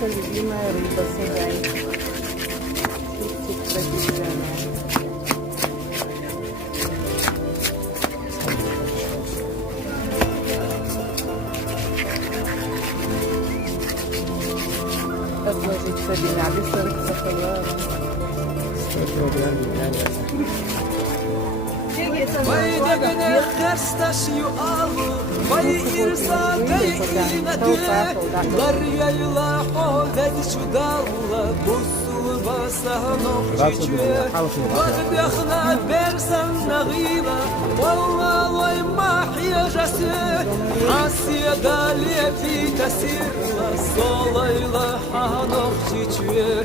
Essa lima é riba sem gás. Tipo daqui de a gente sabe nada, isso era que você falou. Vay degene ters taşıyor alı Vay irsa deyinedi Daryayla hovedi şu dalla Buzsulu basan okçuçuye Vagdakna bersen nağila Valla vay mahiyacası Asiye daliye fi tesirla Solayla han okçuçuye